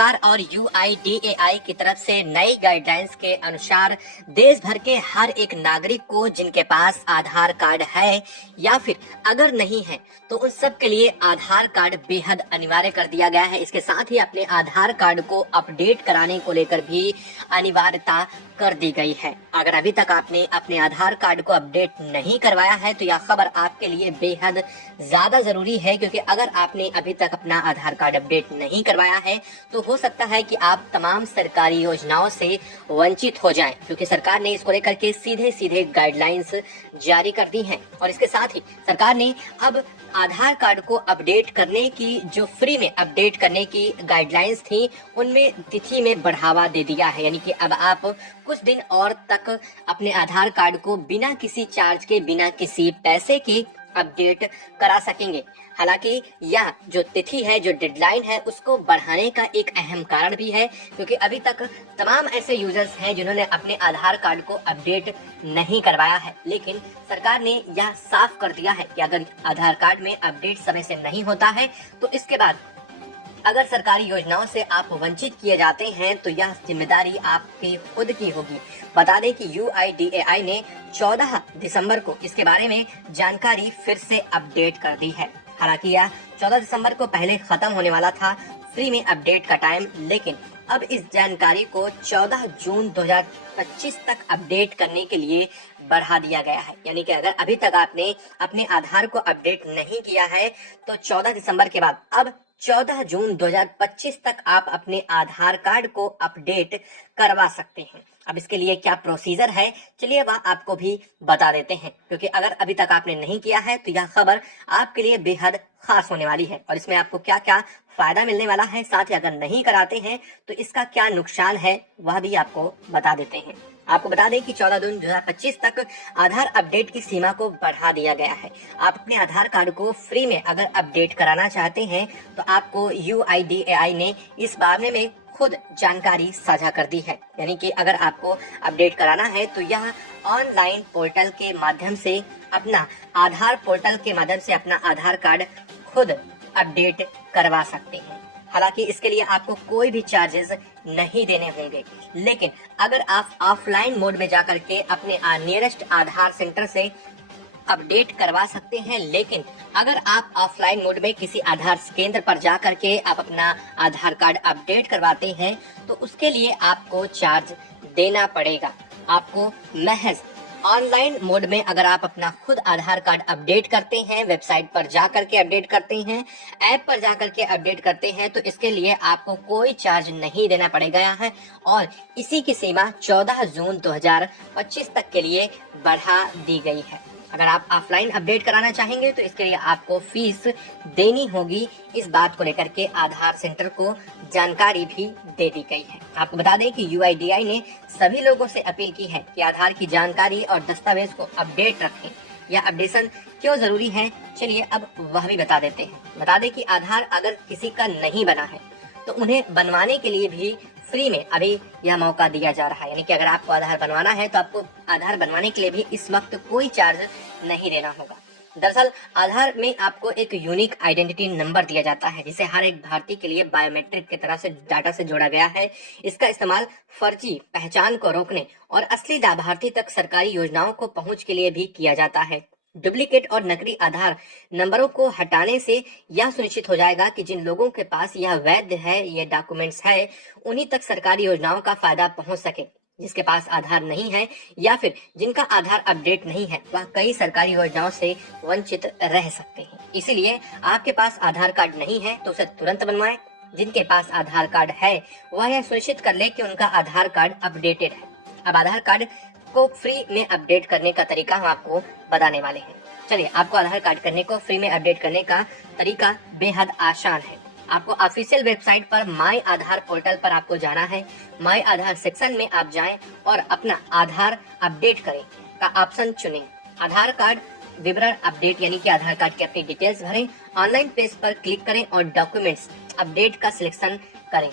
सरकार और यूआईडीएआई की तरफ से नई गाइडलाइंस के अनुसार देश भर के हर एक नागरिक को जिनके पास आधार कार्ड है या फिर अगर नहीं है तो उन सब के लिए आधार कार्ड बेहद अनिवार्य कर दिया गया है। इसके साथ ही अपने आधार कार्ड को अपडेट कराने को लेकर भी अनिवार्यता कर दी गई है। अगर अभी तक आपने अपने आधार कार्ड को अपडेट नहीं करवाया है तो यह खबर आपके लिए बेहद ज्यादा जरूरी है, क्योंकि अगर आपने अभी तक अपना आधार कार्ड अपडेट नहीं करवाया है तो हो सकता है कि आप तमाम सरकारी योजनाओं से वंचित हो जाएं, क्योंकि सरकार ने इसको लेकर के सीधे सीधे गाइडलाइंस जारी कर दी हैं। और इसके साथ ही सरकार ने अब आधार कार्ड को अपडेट करने की जो फ्री में अपडेट करने की गाइडलाइंस थी उनमें तिथि में बढ़ावा दे दिया है। यानी कि अब आप कुछ दिन और तक अपने आधार कार्ड को बिना किसी चार्ज के, बिना किसी पैसे के अपडेट करा सकेंगे। हालांकि यह जो तिथि है, जो डेडलाइन है, उसको बढ़ाने का एक अहम कारण भी है, क्योंकि अभी तक तमाम ऐसे यूजर्स हैं जिन्होंने अपने आधार कार्ड को अपडेट नहीं करवाया है। लेकिन सरकार ने यह साफ कर दिया है कि अगर आधार कार्ड में अपडेट समय से नहीं होता है तो इसके बाद अगर सरकारी योजनाओं से आप वंचित किए जाते हैं तो यह जिम्मेदारी आपकी खुद की होगी। बता दें कि यूआईडीएआई ने 14 दिसंबर को इसके बारे में जानकारी फिर से अपडेट कर दी है। हालांकि यह 14 दिसंबर को पहले खत्म होने वाला था फ्री में अपडेट का टाइम, लेकिन अब इस जानकारी को 14 जून 2025 तक अपडेट करने के लिए बढ़ा दिया गया है। यानी कि अगर अभी तक आपने अपने आधार को अपडेट नहीं किया है तो 14 दिसंबर के बाद अब 14 जून 2025 तक आप अपने आधार कार्ड को अपडेट करवा सकते हैं। अब इसके लिए क्या प्रोसीजर है, चलिए वह आपको भी बता देते हैं, क्योंकि अगर अभी तक आपने नहीं किया है तो यह खबर आपके लिए बेहद खास होने वाली है और इसमें आपको क्या क्या फायदा मिलने वाला है, साथ ही अगर नहीं कराते हैं तो इसका क्या नुकसान है वह भी आपको बता देते हैं। आपको बता दें कि 14 जून 2025 तक आधार अपडेट की सीमा को बढ़ा दिया गया है। आप अपने आधार कार्ड को फ्री में अगर अपडेट कराना चाहते हैं तो आपको यूआईडीएआई ने इस बारे में खुद जानकारी साझा कर दी है। यानी कि अगर आपको अपडेट कराना है तो यह ऑनलाइन पोर्टल के माध्यम से अपना आधार कार्ड खुद अपडेट करवा सकते हैं। हालांकि इसके लिए आपको कोई भी चार्जेस नहीं देने होंगे, लेकिन अगर आप ऑफलाइन मोड में जाकर के अपने नियरेस्ट आधार सेंटर से अपडेट करवा सकते हैं, लेकिन अगर आप ऑफलाइन मोड में किसी आधार केंद्र पर जाकर के आप अपना आधार कार्ड अपडेट करवाते हैं तो उसके लिए आपको चार्ज देना पड़ेगा। आपको महज ऑनलाइन मोड में अगर आप अपना खुद आधार कार्ड अपडेट करते हैं, वेबसाइट पर जाकर के अपडेट करते हैं, ऐप पर जाकर के अपडेट करते हैं तो इसके लिए आपको कोई चार्ज नहीं देना पड़ेगा है और इसी की सीमा 14 जून 2025 तक के लिए बढ़ा दी गई है। अगर आप ऑफलाइन अपडेट कराना चाहेंगे तो इसके लिए आपको फीस देनी होगी। इस बात को लेकर के आधार सेंटर को जानकारी भी दे दी गई है। आपको बता दें कि यूआईडीएआई ने सभी लोगों से अपील की है कि आधार की जानकारी और दस्तावेज को अपडेट रखें। यह अपडेशन क्यों जरूरी है, चलिए अब वह भी बता देते हैं। बता दें कि आधार अगर किसी का नहीं बना है तो उन्हें बनवाने के लिए भी फ्री में अभी यह मौका दिया जा रहा है। यानी कि अगर आपको आधार बनवाना है तो आपको आधार बनवाने के लिए भी इस वक्त कोई चार्ज नहीं देना होगा। दरअसल आधार में आपको एक यूनिक आइडेंटिटी नंबर दिया जाता है, जिसे हर एक भारतीय के लिए बायोमेट्रिक की तरह से डाटा से जोड़ा गया है। इसका इस्तेमाल फर्जी पहचान को रोकने और असली लाभार्थी तक सरकारी योजनाओं को पहुंच के लिए भी किया जाता है। डुप्लीकेट और नकली आधार नंबरों को हटाने से यह सुनिश्चित हो जाएगा कि जिन लोगों के पास यह वैध है, ये डॉक्यूमेंट्स है, उन्हीं तक सरकारी योजनाओं का फायदा पहुंच सके। जिसके पास आधार नहीं है या फिर जिनका आधार अपडेट नहीं है वह कई सरकारी योजनाओं से वंचित रह सकते हैं। इसीलिए आपके पास आधार कार्ड नहीं है तो उसे तुरंत बनवाएं। जिनके पास आधार कार्ड है वह यह सुनिश्चित कर ले कि उनका आधार कार्ड अपडेटेड है। अब आधार कार्ड को फ्री में अपडेट करने का तरीका हम आपको बताने वाले हैं। चलिए, आपको आधार कार्ड करने को फ्री में अपडेट करने का तरीका बेहद आसान है। आपको ऑफिशियल वेबसाइट पर माई आधार पोर्टल पर आपको जाना है। माई आधार सेक्शन में आप जाएं और अपना आधार अपडेट करें का ऑप्शन चुनें। आधार कार्ड विवरण अपडेट यानी कि आधार कार्ड की अपनी डिटेल्स भरें। ऑनलाइन पेज पर क्लिक करें और डॉक्यूमेंट्स अपडेट का सिलेक्शन करें।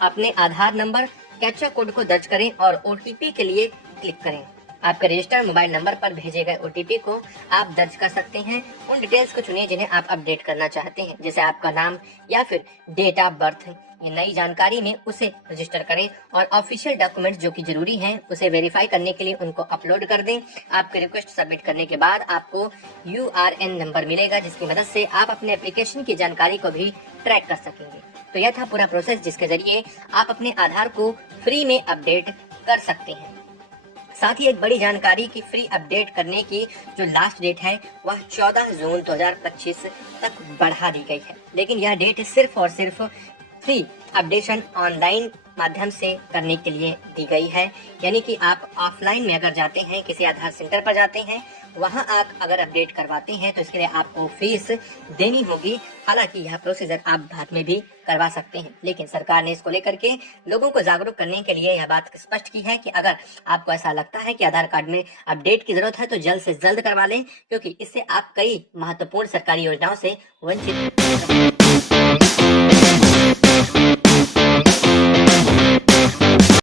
अपने आधार नंबर कैप्चा कोड को दर्ज करें और ओटीपी के लिए क्लिक करें। आपके रजिस्टर्ड मोबाइल नंबर पर भेजे गए ओटीपी को आप दर्ज कर सकते हैं। उन डिटेल्स को चुनिए जिन्हें आप अपडेट करना चाहते हैं, जैसे आपका नाम या फिर डेट ऑफ बर्थ, ये नई जानकारी में उसे रजिस्टर करें और ऑफिशियल डॉक्यूमेंट्स जो कि जरूरी हैं उसे वेरीफाई करने के लिए उनको अपलोड कर दें। आपकी रिक्वेस्ट सबमिट करने के बाद आपको URN नंबर मिलेगा, जिसकी मदद से आप अपने एप्लीकेशन की जानकारी को भी ट्रैक कर सकेंगे। तो यह था पूरा प्रोसेस जिसके जरिए आप अपने आधार को फ्री में अपडेट कर सकते हैं। साथ ही एक बड़ी जानकारी कि फ्री अपडेट करने की जो लास्ट डेट है वह 14 जून 2025 तक बढ़ा दी गई है, लेकिन यह डेट सिर्फ और सिर्फ फ्री अपडेशन ऑनलाइन माध्यम से करने के लिए दी गई है। यानी कि आप ऑफलाइन में अगर जाते हैं, किसी आधार सेंटर पर जाते हैं, वहां आप अगर अपडेट करवाते हैं तो इसके लिए आपको फीस देनी होगी। हालांकि यह प्रोसीजर आप बाद में भी करवा सकते हैं, लेकिन सरकार ने इसको लेकर के लोगों को जागरूक करने के लिए यह बात स्पष्ट की है कि अगर आपको ऐसा लगता है कि आधार कार्ड में अपडेट की जरूरत है तो जल्द से जल्द करवा लें, क्योंकि इससे आप कई महत्वपूर्ण सरकारी योजनाओं से वंचित